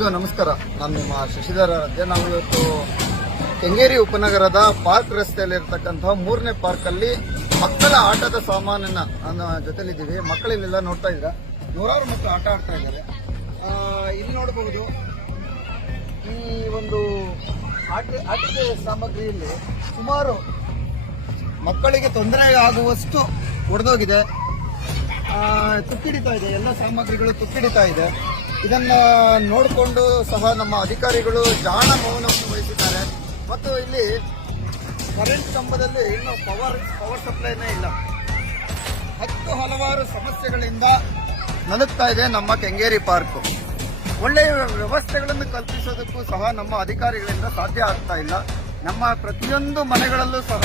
ಎಲ್ಲರಿಗೂ ನಮಸ್ಕಾರ. ನಾನು ನಿಮ್ಮ ಶಶಿಧರ ರಾಜ್ಯ. ನಾವು ಇವತ್ತು ಕೆಂಗೇರಿ ಉಪನಗರದ ಪಾರ್ಕ್ ರಸ್ತೆಯಲ್ಲಿರ್ತಕ್ಕಂತಹ 3ನೇ ಪಾರ್ಕ್ ಅಲ್ಲಿ ಮಕ್ಕಳ ಆಟದ ಸಾಮಾನನ್ನ ಜೊತೆಲಿದ್ದೀವಿ. ಮಕ್ಕಳಿಲ್ಲೆಲ್ಲ ನೋಡ್ತಾ ಇದ್ರ ನೂರಾರು ಮಕ್ಕಳು ಆಟ ಆಡ್ತಾ ಇದ್ದಾರೆ. ಇಲ್ಲಿ ನೋಡಬಹುದು ಈ ಒಂದು ಆಟದ ಸಾಮಗ್ರಿಯಲ್ಲಿ ಸುಮಾರು ಮಕ್ಕಳಿಗೆ ತೊಂದರೆ ಆಗುವಷ್ಟು ಒಡೆದೋಗಿದೆ, ತುಕ್ಕಿಡಿತಾ ಇದೆ. ಎಲ್ಲ ಸಾಮಗ್ರಿಗಳು ತುಕ್ಕಿಡಿತಾ ಇದೆ. ಇದನ್ನ ನೋಡಿಕೊಂಡು ಸಹ ನಮ್ಮ ಅಧಿಕಾರಿಗಳು ಜಾಣ ಮೌನವನ್ನು ವಹಿಸಿದ್ದಾರೆ. ಮತ್ತು ಇಲ್ಲಿ ಕರೆಂಟ್ ಕಂಬದಲ್ಲಿ ಇನ್ನೂ ಪವರ್ ಸಪ್ಲೈನೇ ಇಲ್ಲ. ಹಲವಾರು ಸಮಸ್ಯೆಗಳಿಂದ ನಲುಗ್ತಾ ಇದೆ ನಮ್ಮ ಕೆಂಗೇರಿ ಪಾರ್ಕ್. ಒಳ್ಳೆಯ ವ್ಯವಸ್ಥೆಗಳನ್ನು ಕಲ್ಪಿಸೋದಕ್ಕೂ ಸಹ ನಮ್ಮ ಅಧಿಕಾರಿಗಳಿಂದ ಸಾಧ್ಯ ಆಗ್ತಾ ಇಲ್ಲ. ನಮ್ಮ ಪ್ರತಿಯೊಂದು ಮನೆಗಳಲ್ಲೂ ಸಹ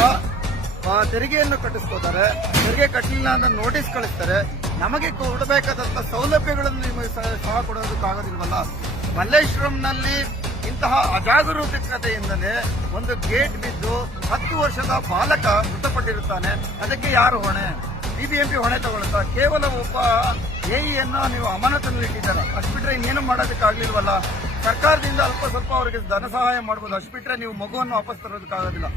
ತೆರಿಗೆಯನ್ನು ಕಟ್ಟಿಸ್ಕೋತಾರೆ. ತೆರಿಗೆ ಕಟ್ಟಲಿಲ್ಲ ಅಂತ ನೋಟಿಸ್ ಕಳಿಸ್ತಾರೆ. ನಮಗೆ ಕೊಡಬೇಕಾದಂತ ಸೌಲಭ್ಯಗಳನ್ನು ನಿಮಗೆ ಸಹ ಕೊಡೋದಕ್ಕಾಗೋದಿಲ್ವಲ್ಲ. ಮಲ್ಲೇಶ್ವರಂನಲ್ಲಿ ಇಂತಹ ಅಜಾಗರೂಕತೆಯಿಂದಲೇ ಒಂದು ಗೇಟ್ ಬಿದ್ದು 10 ವರ್ಷದ ಬಾಲಕ ಮೃತಪಟ್ಟಿರುತ್ತಾನೆ. ಅದಕ್ಕೆ ಯಾರು ಹೊಣೆ? ಬಿಬಿಎಂಪಿ ಹೊಣೆ ತಗೊಳ್ಳುತ್ತಾ? ಕೇವಲ ಒಬ್ಬ ಎಇಯನ್ನು ನೀವು ಅಮಾನತಲ್ಲಿ ಇಟ್ಟಿದ್ದಾರೆ. ಅಷ್ಟು ಬಿಟ್ರೆ ಇನ್ನೇನು ಮಾಡೋದಕ್ಕಾಗ್ಲಿಲ್ವಲ್ಲ. ಸರ್ಕಾರದಿಂದ ಅಲ್ಪ ಸ್ವಲ್ಪ ಅವರಿಗೆ ಧನ ಸಹಾಯ ಮಾಡಬಹುದು. ಅಷ್ಟು ಬಿಟ್ರೆ ನೀವು ಮಗುವನ್ನು ವಾಪಸ್ ತರೋದಕ್ಕಾಗೋದಿಲ್ಲ.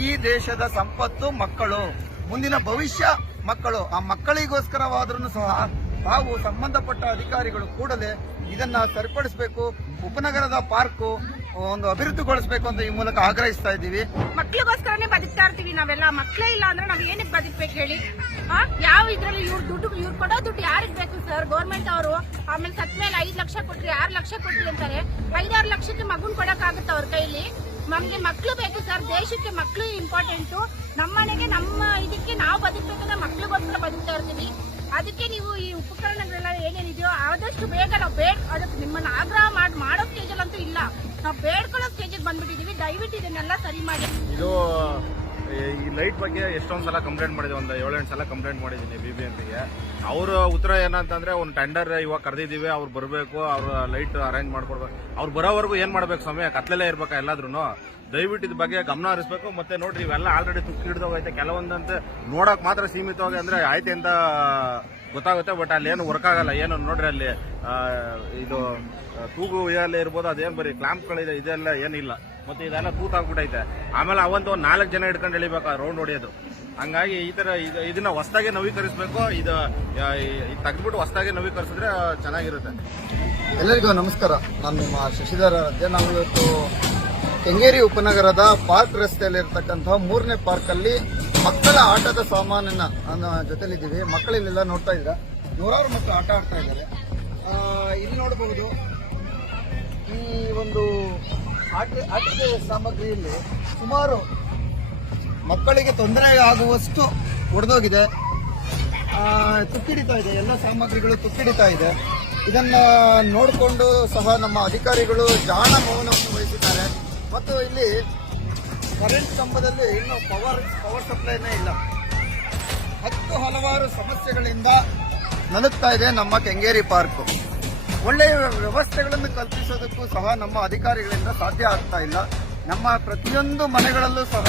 ಈ ದೇಶದ ಸಂಪತ್ತು ಮಕ್ಕಳು, ಮುಂದಿನ ಭವಿಷ್ಯ ಮಕ್ಕಳು. ಆ ಮಕ್ಕಳಿಗೋಸ್ಕರವಾದ್ರೂ ಸಹ ತಾವು ಸಂಬಂಧಪಟ್ಟ ಅಧಿಕಾರಿಗಳು ಕೂಡಲೇ ಇದನ್ನ ಸರಿಪಡಿಸಬೇಕು. ಉಪನಗರದ ಪಾರ್ಕ್ ಒಂದು ಅಭಿವೃದ್ಧಿಗೊಳಿಸಬೇಕು ಅಂತ ಈ ಮೂಲಕ ಆಗ್ರಹಿಸ್ತಾ ಇದ್ದೀವಿ. ಮಕ್ಕಳಿಗೋಸ್ಕರನೇ ಬದುಕ್ತಾ ಇರ್ತೀವಿ ನಾವೆಲ್ಲ. ಮಕ್ಕಳೇ ಇಲ್ಲ ಅಂದ್ರೆ ನಾವ್ ಏನಕ್ಕೆ ಬದುಕ್ಬೇಕು ಹೇಳಿ? ಯಾವ ಇದ್ರಲ್ಲಿ ಇವ್ರು ಕೊಡೋ ದುಡ್ಡು ಯಾರಿಗ್ ಬೇಕು ಸರ್? ಗೌರ್ಮೆಂಟ್ ಅವರು ಆಮೇಲೆ ಸತ್ ಮೇಲೆ 5 ಲಕ್ಷ ಕೊಟ್ರಿ 6 ಲಕ್ಷ ಕೊಟ್ರಿ ಅಂತಾರೆ. 5-6 ಲಕ್ಷಕ್ಕೆ ಮಗುನ್ ಕೊಡಕ್ ಆಗುತ್ತೆ ಅವ್ರ ಕೈಲಿ? ನಮ್ಗೆ ಮಕ್ಳು ಬೇಕು ಸರ್. ದೇಶಕ್ಕೆ ಮಕ್ಳು ಇಂಪಾರ್ಟೆಂಟು. ನಮ್ಮ ಮನೆಗೆ ನಮ್ಮ ಇದಕ್ಕೆ ನಾವು ಬದುಕಬೇಕಂದ್ರೆ ಮಕ್ಳಿಗೋಸ್ಕರ ಬದುಕ್ತಾ ಇರ್ತೀವಿ. ಅದಕ್ಕೆ ನೀವು ಈ ಉಪಕರಣಗಳೆಲ್ಲ ಏನೇನಿದೆಯೋ ಆದಷ್ಟು ಬೇಗ ನಾವು ಅದಕ್ಕೆ ನಿಮ್ಮನ್ನ ಆಗ್ರಹ ಮಾಡೋ ಸ್ಟೇಜಲ್ಲಿ ಅಂತೂ ಇಲ್ಲ. ನಾವು ಬೇಡ್ಕೊಳ್ಳೋ ಸ್ಟೇಜಿಗೆ ಬಂದ್ಬಿಟ್ಟಿದೀವಿ. ದಯವಿಟ್ಟು ಇದನ್ನೆಲ್ಲ ಸರಿ ಮಾಡಿ. ಇದು ಈ ಲೈಟ್ ಬಗ್ಗೆ ಎಷ್ಟೊಂದ್ ಸಲ ಕಂಪ್ಲೇಂಟ್ ಮಾಡಿದ್ವಿ. ಒಂದು 7-8 ಸಲ ಕಂಪ್ಲೇಂಟ್ ಮಾಡಿದ್ದೀನಿ ಬಿಬಿಎಂಪಿಗೆ. ಅವ್ರ ಉತ್ತರ ಏನಂತಂದ್ರೆ ಒಂದು ಟೆಂಡರ್ ಇವಾಗ ಕರೆದಿದ್ದೀವಿ, ಅವ್ರು ಬರಬೇಕು, ಅವ್ರ ಲೈಟ್ ಅರೇಂಜ್ ಮಾಡ್ಕೊಡ್ಬೇಕು. ಅವ್ರು ಬರೋವರೆಗೂ ಏನ್ ಮಾಡ್ಬೇಕು? ಸಮಯ ಕತ್ಲೆಲ್ಲೇ ಇರ್ಬೇಕಾ ಎಲ್ಲಾದ್ರೂ? ದಯವಿಟ್ಟು ಇದ್ರ ಬಗ್ಗೆ ಗಮನ ಹರಿಸಬೇಕು. ಮತ್ತೆ ನೋಡ್ರಿ, ಇವೆಲ್ಲ ಆಲ್ರೆಡಿ ತುಕ್ಕಿ ಹಿಡಿದೋಗೈತೆ. ಕೆಲವೊಂದಂತೆ ನೋಡಕ್ ಮಾತ್ರ ಸೀಮಿತವಾಗಿ ಅಂದ್ರೆ ಆಯ್ತು ಅಂತ ಗೊತ್ತಾಗುತ್ತೆ. ಬಟ್ ಅಲ್ಲಿ ಏನು ವರ್ಕ್ ಆಗಲ್ಲ. ಏನು ನೋಡ್ರಿ, ಅಲ್ಲಿ ಇದು ತೂಗು ಇದೆಲ್ಲ ಇರ್ಬೋದು, ಅದೇನ್ ಬರೀ ಕ್ಲಾಂಪ್ಗಳಿದೆ, ಇದೆಲ್ಲ ಏನಿಲ್ಲ. ಮತ್ತೆ ಇದೆಲ್ಲ ತೂತಾಗ್ಬಿಟ್ಟೈತೆ. ಆಮೇಲೆ ಅವಂತ ಒಂದು 4 ಜನ ಹಿಡ್ಕೊಂಡು ಎಳಿಬೇಕು ರೌಂಡ್ ಹೊಡಿಯೋದು. ಹಂಗಾಗಿ ಈ ತರ ಇದನ್ನ ಹೊಸದಾಗಿ ನವೀಕರಿಸಬೇಕು. ಇದು ತೆಗೆದ್ಬಿಟ್ಟು ಹೊಸದಾಗಿ ನವೀಕರಿಸಿದ್ರೆ ಚೆನ್ನಾಗಿರುತ್ತೆ. ಎಲ್ಲರಿಗೂ ನಮಸ್ಕಾರ. ನಾನು ನಿಮ್ಮ ಶಶಿಧರ ರಾಜ್ಯ. ನಾವು ಇವತ್ತು ಕೆಂಗೇರಿ ಉಪನಗರದ ಪಾರ್ಕ್ ರಸ್ತೆಯಲ್ಲಿರ್ತಕ್ಕಂತಹ 3ನೇ ಪಾರ್ಕ್ ಅಲ್ಲಿ ಮಕ್ಕಳ ಆಟದ ಸಾಮಾನನ್ನ ಜೊತೆಲಿದ್ದೀವಿ. ಮಕ್ಕಳಿಲ್ಲೆಲ್ಲ ನೋಡ್ತಾ ಇದ್ರ ನೂರಾರು ಮಕ್ಕಳು ಆಟ ಆಡ್ತಾ ಇದ್ದಾರೆ. ಇಲ್ಲಿ ನೋಡಬಹುದು ಈ ಒಂದು ಆಟದ ಸಾಮಗ್ರಿಯಲ್ಲಿ ಸುಮಾರು ಮಕ್ಕಳಿಗೆ ತೊಂದರೆ ಆಗುವಷ್ಟು ಒಡೆದೋಗಿದೆ, ತುಕ್ಕಿಡಿತಾ ಇದೆ. ಎಲ್ಲ ಸಾಮಗ್ರಿಗಳು ತುಕ್ಕಿಡಿತಾ ಇದೆ. ಇದನ್ನ ನೋಡಿಕೊಂಡು ಸಹ ನಮ್ಮ ಅಧಿಕಾರಿಗಳು ಜಾಣ ಮೌನವನ್ನು ವಹಿಸಿದ್ದಾರೆ. ಮತ್ತು ಇಲ್ಲಿ ಕರೆಂಟ್ ಕಂಬದಲ್ಲಿ ಇನ್ನೂ ಪವರ್ ಸಪ್ಲೈನೇ ಇಲ್ಲ. ಹಲವಾರು ಸಮಸ್ಯೆಗಳಿಂದ ನಲುಗ್ತಾ ಇದೆ ನಮ್ಮ ಕೆಂಗೇರಿ ಪಾರ್ಕ್. ಒಳ್ಳೆಯ ವ್ಯವಸ್ಥೆಗಳನ್ನು ಕಲ್ಪಿಸೋದಕ್ಕೂ ಸಹ ನಮ್ಮ ಅಧಿಕಾರಿಗಳಿಂದ ಸಾಧ್ಯ ಆಗ್ತಾ ಇಲ್ಲ. ನಮ್ಮ ಪ್ರತಿಯೊಂದು ಮನೆಗಳಲ್ಲೂ ಸಹ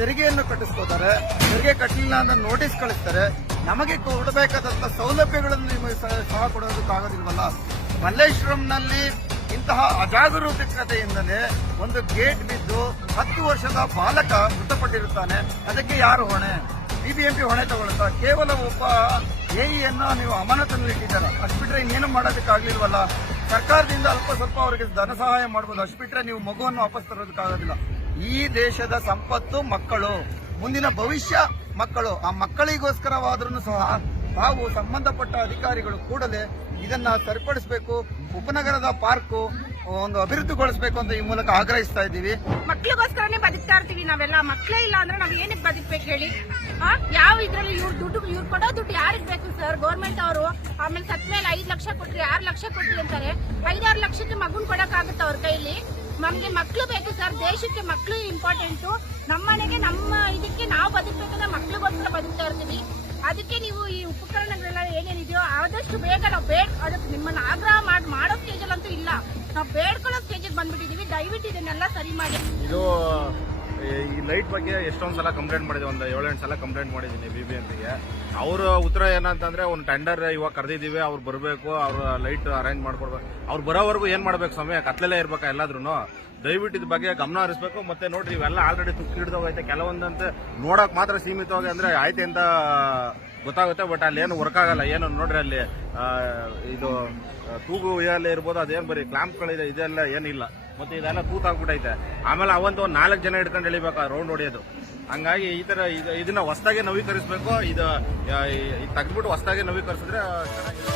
ತೆರಿಗೆಯನ್ನು ಕಟ್ಟಿಸ್ಕೋತಾರೆ. ತೆರಿಗೆ ಕಟ್ಟಲಿಲ್ಲ ಅಂತ ನೋಟಿಸ್ ಕಳಿಸ್ತಾರೆ. ನಮಗೆ ಕೊಡಬೇಕಾದಂತ ಸೌಲಭ್ಯಗಳನ್ನು ನಿಮಗೆ ಸಹ ಕೊಡೋದಕ್ಕಾಗೋದಿಲ್ವಲ್ಲ. ಮಲ್ಲೇಶ್ವರಂನಲ್ಲಿ ಇಂತಹ ಅಜಾಗರೂಕತೆಯಿಂದಲೇ ಒಂದು ಗೇಟ್ ಬಿದ್ದು 10 ವರ್ಷದ ಬಾಲಕ ಮೃತಪಟ್ಟಿರುತ್ತಾನೆ. ಅದಕ್ಕೆ ಯಾರು ಹೊಣೆ? ಬಿಬಿಎಂಪಿ ಹೊಣೆ ತಗೊಳ್ಳುತ್ತಾ? ಕೇವಲ ಒಬ್ಬ ಎಇಯನ್ನು ನೀವು ಅಮಾನತಲ್ಲಿ ಇಟ್ಟಿದ್ದಾರೆ. ಅಷ್ಟು ಬಿಟ್ರೆ ಇನ್ನೇನು ಮಾಡೋದಕ್ಕಾಗ್ಲಿಲ್ವಲ್ಲ. ಸರ್ಕಾರದಿಂದ ಅಲ್ಪ ಸ್ವಲ್ಪ ಅವರಿಗೆ ಧನ ಸಹಾಯ ಮಾಡಬಹುದು. ಅಷ್ಟು ಬಿಟ್ರೆ ನೀವು ಮಗುವನ್ನು ವಾಪಸ್ ತರೋದಕ್ಕಾಗೋದಿಲ್ಲ. ಈ ದೇಶದ ಸಂಪತ್ತು ಮಕ್ಕಳು, ಮುಂದಿನ ಭವಿಷ್ಯ ಮಕ್ಕಳು. ಆ ಮಕ್ಕಳಿಗೋಸ್ಕರವಾದ್ರೂ ಸಹ ತಾವು ಸಂಬಂಧಪಟ್ಟ ಅಧಿಕಾರಿಗಳು ಕೂಡಲೇ ಇದನ್ನ ಸರಿಪಡಿಸಬೇಕು. ಉಪನಗರದ ಪಾರ್ಕ್ ಒಂದು ಅಭಿವೃದ್ಧಿಗೊಳಿಸಬೇಕು ಅಂತ ಈ ಮೂಲಕ ಆಗ್ರಹಿಸ್ತಾ ಇದ್ದೀವಿ. ಮಕ್ಕಳಿಗೋಸ್ಕರನೇ ಬದುಕ್ತಾ ಇರ್ತೀವಿ ನಾವೆಲ್ಲ. ಮಕ್ಕಳೇ ಇಲ್ಲ ಅಂದ್ರೆ ನಾವ್ ಏನಕ್ಕೆ ಬದುಕ್ಬೇಕು ಹೇಳಿ? ಯಾವ ಇದ್ರಲ್ಲಿ ಇವ್ರು ಕೊಡೋ ದುಡ್ಡು ಯಾರಿಗ್ ಬೇಕು ಸರ್? ಗೌರ್ಮೆಂಟ್ ಅವರು ಆಮೇಲೆ ಸತ್ ಮೇಲೆ 5 ಲಕ್ಷ ಕೊಟ್ರಿ 6 ಲಕ್ಷ ಕೊಟ್ರಿ ಅಂತಾರೆ. 5-6 ಲಕ್ಷಕ್ಕೆ ಮಗುನ್ ಕೊಡಕ್ ಆಗುತ್ತೆ ಅವ್ರ ಕೈಲಿ? ನಮ್ಗೆ ಮಕ್ಳು ಬೇಕು ಸರ್. ದೇಶಕ್ಕೆ ಮಕ್ಳು ಇಂಪಾರ್ಟೆಂಟು. ನಮ್ಮ ಮನೆಗೆ ನಮ್ಮ ಇದಕ್ಕೆ ನಾವು ಬದುಕಬೇಕಂದ್ರೆ ಮಕ್ಳಿಗೋಸ್ಕರ ಬದುಕ್ತಾ ಇರ್ತೀವಿ. ಅದಕ್ಕೆ ನೀವು ಈ ಉಪಕರಣಗಳೆಲ್ಲ ಏನೇನಿದೆಯೋ ಆದಷ್ಟು ಬೇಗ ನಾವು ಅದಕ್ಕೆ ನಿಮ್ಮನ್ನ ಆಗ್ರಹ ಮಾಡೋ ಸ್ಟೇಜಲ್ಲಿ ಅಂತೂ ಇಲ್ಲ. ನಾವು ಬೇಡ್ಕೊಳ್ಳೋ ಸ್ಟೇಜಿಗೆ ಬಂದ್ಬಿಟ್ಟಿದೀವಿ. ದಯವಿಟ್ಟು ಇದನ್ನೆಲ್ಲ ಸರಿ ಮಾಡಿ. ಇದು ಈ ಲೈಟ್ ಬಗ್ಗೆ ಎಷ್ಟೊಂದ್ ಸಲ ಕಂಪ್ಲೇಂಟ್ ಮಾಡಿದೆ, ಒಂದು 7-8 ಸಲ ಕಂಪ್ಲೇಂಟ್ ಮಾಡಿದ್ದೀನಿ BBMPಗೆ. ಅವ್ರ ಉತ್ತರ ಏನಂತಂದ್ರೆ ಒಂದು ಟೆಂಡರ್ ಇವಾಗ ಕರೆದಿದ್ದೀವಿ, ಅವ್ರು ಬರಬೇಕು, ಅವ್ರ ಲೈಟ್ ಅರೇಂಜ್ ಮಾಡ್ಕೊಡ್ಬೇಕು. ಅವ್ರು ಬರೋವರೆಗೂ ಏನ್ ಮಾಡ್ಬೇಕು ಸಮಯ ಕತ್ಲೆಲ್ಲೇ ಇರ್ಬೇಕಾ ಎಲ್ಲಾದ್ರೂ. ದಯವಿಟ್ಟು ಇದ್ರ ಬಗ್ಗೆ ಗಮನ ಹರಿಸಬೇಕು. ಮತ್ತೆ ನೋಡ್ರಿ ಇವೆಲ್ಲ ಆಲ್ರೆಡಿ ತುಕ್ಕು ಹಿಡಿದೋಗೈತೆ, ಕೆಲವೊಂದಂತೆ ನೋಡಕ್ ಮಾತ್ರ ಸೀಮಿತವಾಗಿ ಅಂದ್ರೆ ಆಯ್ತು ಅಂತ ಗೊತ್ತಾಗುತ್ತೆ, ಬಟ್ ಅಲ್ಲಿ ಏನು ವರ್ಕ್ ಆಗಲ್ಲ. ಏನು ನೋಡ್ರಿ ಅಲ್ಲಿ ಇದು ತೂಗು ಇದೆಲ್ಲ ಇರ್ಬೋದು, ಅದೇನ್ ಬರೀ ಕ್ಲಾಂಪ್ಗಳಿದೆ, ಇದೆಲ್ಲ ಏನಿಲ್ಲ. ಮತ್ತೆ ಇದೆಲ್ಲ ತೂತಾಗ್ಬಿಟ್ಟೈತೆ. ಆಮೇಲೆ ಅವಂತ ಒಂದು 4 ಜನ ಹಿಡ್ಕೊಂಡು ಎಳಿಬೇಕು ರೌಂಡ್ ಹೊಡಿಯೋದು. ಹಂಗಾಗಿ ಈ ತರ ಇದನ್ನ ಹೊಸದಾಗಿ ನವೀಕರಿಸಬೇಕು. ಇದು ತೆಗೆದ್ಬಿಟ್ಟು ಹೊಸದಾಗಿ ನವೀಕರಿಸಿದ್ರೆ ಚೆನ್ನಾಗಿದೆ.